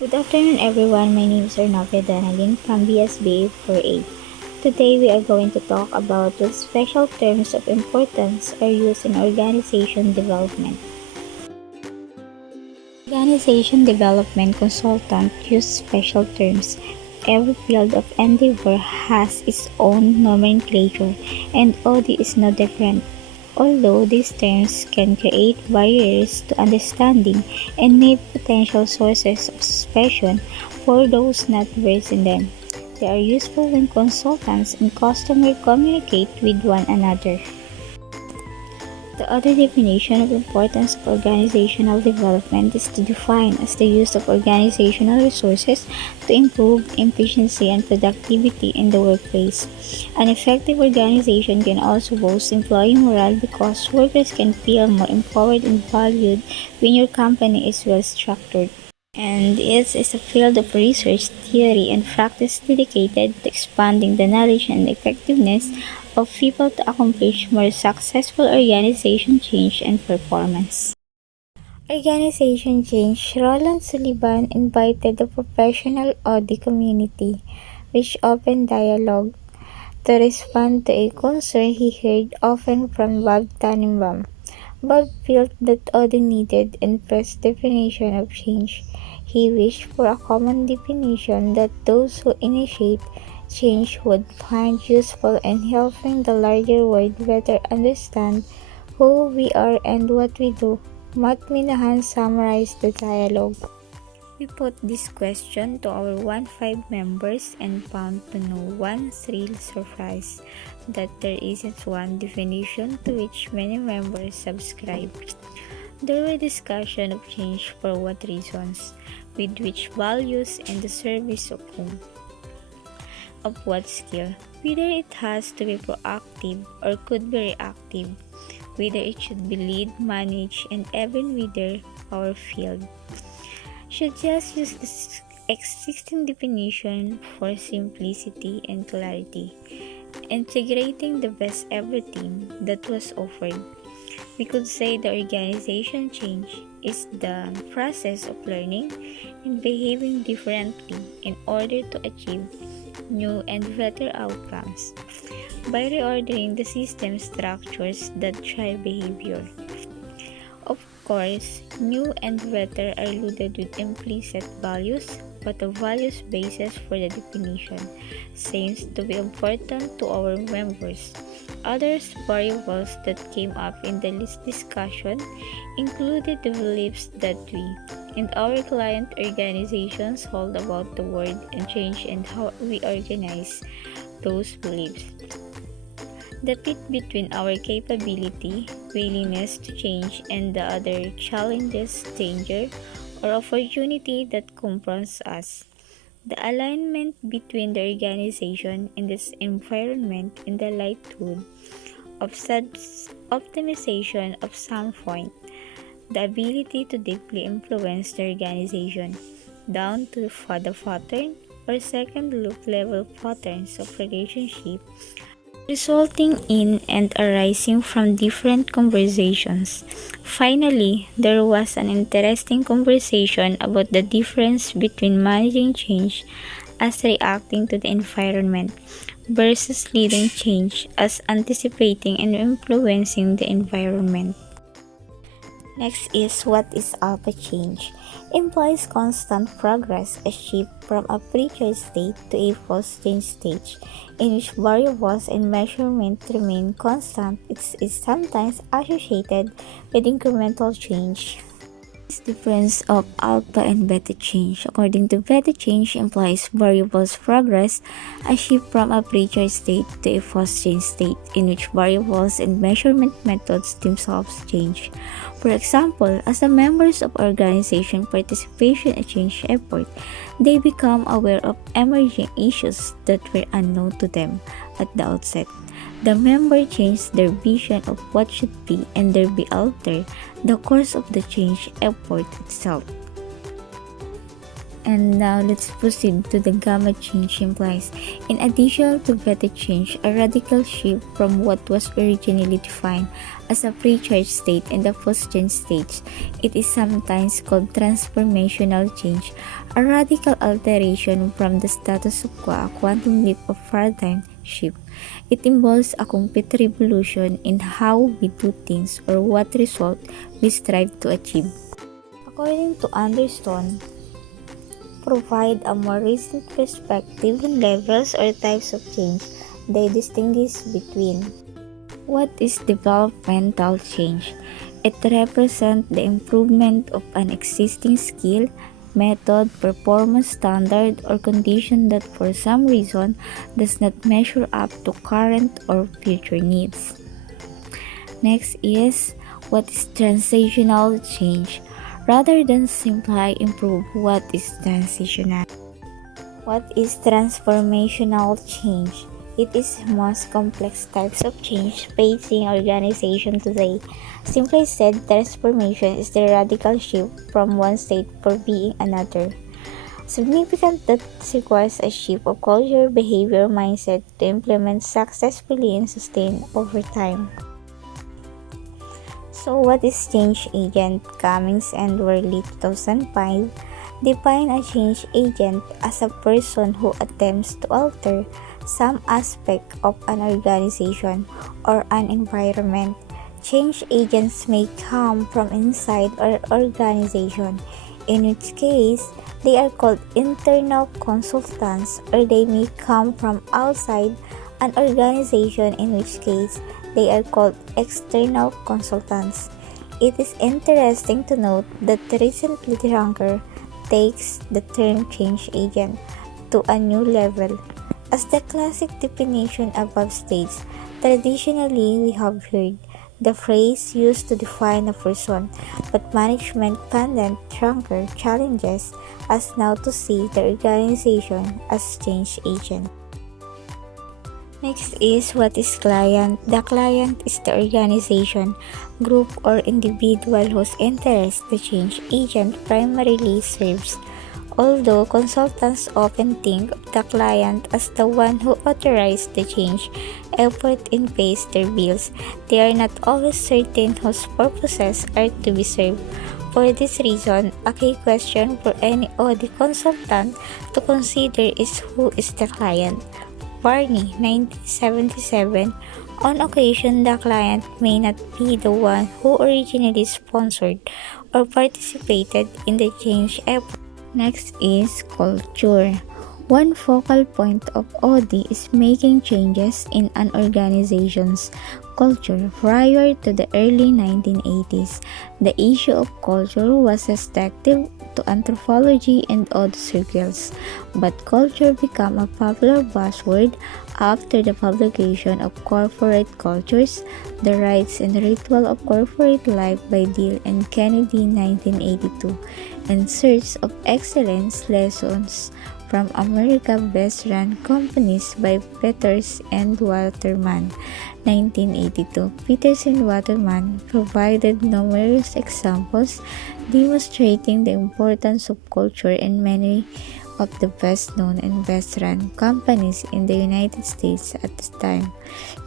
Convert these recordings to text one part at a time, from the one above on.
Good afternoon, everyone. My name is Arnavia Danalin from BSBA 4A. Today, we are going to talk about what special terms of importance are used in organization development. Organization development consultants use special terms. Every field of endeavor has its own nomenclature, and OD is no different. Although these terms can create barriers to understanding and may be potential sources of suspicion for those not versed in them, they are useful when consultants and customers communicate with one another. The other definition of importance of organizational development is to define as the use of organizational resources to improve efficiency and productivity in the workplace. An effective organization can also boost employee morale because workers can feel more empowered and valued when your company is well structured. And it is a field of research, theory, and practice dedicated to expanding the knowledge and effectiveness of people to accomplish more successful organization change and performance. Organization change. Roland Sullivan invited the professional audit community, which opened dialogue, to respond to a concern he heard often from Bob Tannenbaum. Bob felt that Audi needed a first definition of change. He wished for a common definition that those who initiate change would find useful in helping the larger world better understand who we are and what we do. Matt Minahan summarized the dialogue. We put this question to our 1-5 members and found to no one's real surprise that there isn't one definition to which many members subscribe. There were discussion of change for what reasons, with which values, and the service of whom, of what skill, whether it has to be proactive or could be reactive, whether it should be lead, manage, and even whether our field should just use the existing definition for simplicity and clarity, integrating the best everything that was offered. We could say the organization change is the process of learning and behaving differently in order to achieve new and better outcomes by reordering the system structures that drive behavior. Of course, new and better are loaded with implicit values, but the values basis for the definition seems to be important to our members. Other variables that came up in the list discussion included the beliefs that we and our client organizations hold about the word and change and how we organize those beliefs. The fit between our capability, willingness to change, and the other challenges, danger, or opportunity that confronts us. The alignment between the organization and this environment in the likelihood of such optimization of some point. The ability to deeply influence the organization down to the pattern or second loop level patterns of relationship resulting in and arising from different conversations. Finally, there was an interesting conversation about the difference between managing change as reacting to the environment versus leading change as anticipating and influencing the environment. Next is what is alpha change. Implies constant progress, a shift from a preacher state to a post-change stage, in which variables and measurement remain constant. It is sometimes associated with incremental change. This difference of alpha and beta change. According to beta change implies variables progress, a shift from a preacher state to a post-change state, in which variables and measurement methods themselves change. For example, as the members of organization participation in change effort, they become aware of emerging issues that were unknown to them at the outset. The member change their vision of what should be and there be alter the course of the change effort itself. And now let's proceed to the gamma change implies. In addition to beta change, a radical shift from what was originally defined as a pre-charge state in the post-change stage. It is sometimes called transformational change, a radical alteration from the status quo, a quantum leap of paradigm shift. It involves a complete revolution in how we do things or what result we strive to achieve. According to Anderson, provide a more recent perspective on levels or types of change. They distinguish between what is developmental change. It represents the improvement of an existing skill, method, performance standard, or condition that for some reason does not measure up to current or future needs. Next is what is transitional change. Rather than simply improve, what is transitional? What is transformational change? It is most complex types of change facing organization today. Simply said, transformation is the radical shift from one state for being another. Significant that requires a shift of culture, behavior, mindset to implement successfully and sustain over time. So what is change agent? Cummings and Worley 2005 define a change agent as a person who attempts to alter some aspect of an organization or an environment. Change agents may come from inside our organization, in which case they are called internal consultants, or they may come from outside an organization, in which case they are called external consultants. It is interesting to note that recently Ranker takes the term change agent to a new level. As the classic definition above states, traditionally we have heard the phrase used to define a person, but management pundit Ranker challenges us now to see the organization as change agent. Next is what is client. The client is the organization, group, or individual whose interest the change agent primarily serves. Although consultants often think of the client as the one who authorized the change effort and pays their bills, they are not always certain whose purposes are to be served. For this reason, a key question for any audit consultant to consider is who is the client. Barney, 1977. On occasion, the client may not be the one who originally sponsored or participated in the change effort. Next is culture. One focal point of OD is making changes in an organization's culture. Prior to the early 1980s, the issue of culture was restricted to anthropology and odd circles, but culture became a popular buzzword after the publication of Corporate Cultures, The Rites and Ritual of Corporate Life by Deal and Kennedy 1982, and Search of Excellence Lessons from America's Best-Run Companies by Peters and Waterman 1982. Peters and Waterman provided numerous examples demonstrating the importance of culture in many of the best-known and best-run companies in the United States at this time.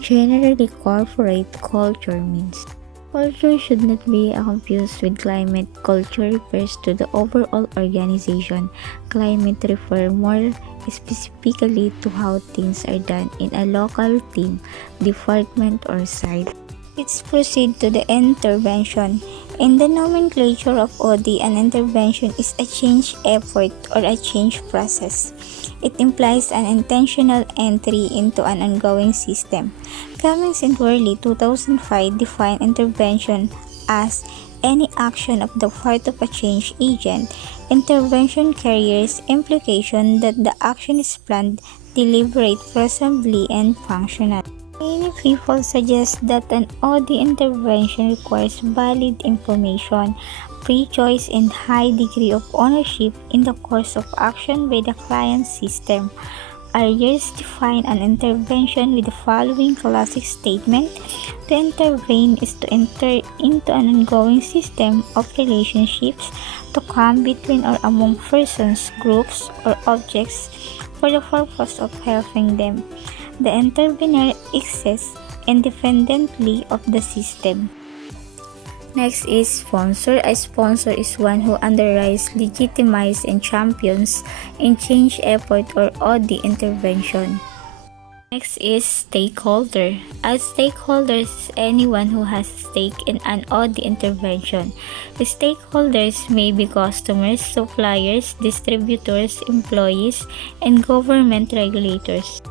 Generally, corporate culture means culture should not be confused with climate. Culture refers to the overall organization. Climate refers more specifically to how things are done in a local team, department, or site. Let's proceed to the intervention. In the nomenclature of OD, an intervention is a change effort or a change process. It implies an intentional entry into an ongoing system. Cummings and Worley 2005 define intervention as any action of the part of a change agent. Intervention carries implication that the action is planned, deliberate, presumably, and functional. Many people suggest that an OD intervention requires valid information, pre-choice, and high degree of ownership in the course of action by the client system. Arias define an intervention with the following classic statement: to intervene is to enter into an ongoing system of relationships, to come between or among persons, groups, or objects for the purpose of helping them. The intervener exists independently of the system. Next is sponsor. A sponsor is one who underwrites, legitimizes, and champions in change effort or OD intervention. Next is stakeholder. A stakeholder is anyone who has a stake in an OD intervention. The stakeholders may be customers, suppliers, distributors, employees, and government regulators.